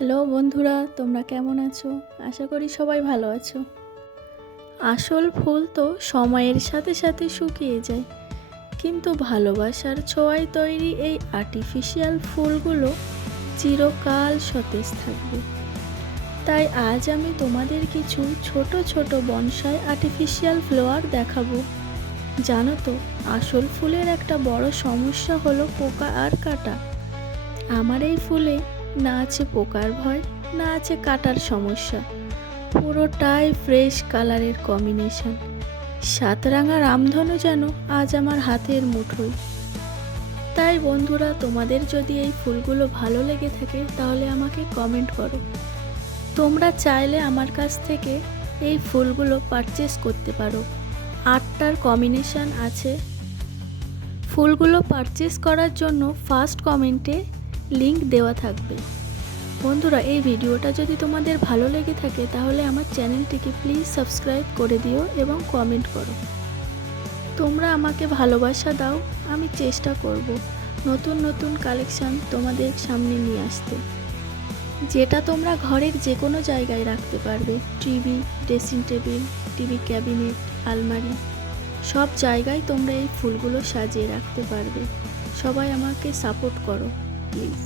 Hello বন্ধুরা, তোমরা কেমন আছো? আশা করি সবাই ভালো আছো। আসল ফুল তো সময়ের সাথে সাথে শুকিয়ে যায়, কিন্তু ভালোবাসার ছোঁয়ায় তৈরি এই আর্টিফিশিয়াল ফুলগুলো চিরকাল সতেজ থাকবে। তাই আজ আমি তোমাদের কিছু ছোট ছোট বনসাই আর্টিফিশিয়াল ফ্লাওয়ার দেখাবো। জানো তো, আসল ফুলের একটা বড় সমস্যা হলো পোকা আর কাঁটা। আমার এই ফুলে না আছে পোকার ভয়, না আছে কাটার সমস্যা, পুরোটাই ফ্রেশ কালারের কম্বিনেশন। সাতরাঙা রামধনু যেন আজ আমার হাতের মুঠোয়। তাই বন্ধুরা, তোমাদের যদি এই ফুলগুলো ভালো লেগে থাকে তাহলে আমাকে কমেন্ট করো। তোমরা চাইলে আমার কাছ থেকে এই ফুলগুলো পারচেস করতে পারো। 8টার কম্বিনেশন আছে। ফুলগুলো পারচেস করার জন্য ফার্স্ট কমেন্টে লিংক দেওয়া থাকবে। বন্ধুরা, এই ভিডিওটা যদি তোমাদের ভালো লেগে থাকে তাহলে আমার চ্যানেলটিকে প্লিজ সাবস্ক্রাইব করে দিও এবং কমেন্ট করো। তোমরা আমাকে ভালোবাসা দাও, আমি চেষ্টা করব নতুন নতুন কালেকশান তোমাদের সামনে নিয়ে আসতে, যেটা তোমরা ঘরের যে কোনো জায়গায় রাখতে পারবে। TV, dressing table, TV cabinet, আলমারি, সব জায়গায় তোমরা এই ফুলগুলো সাজিয়ে রাখতে পারবে। সবাই আমাকে সাপোর্ট করো প্লিজ।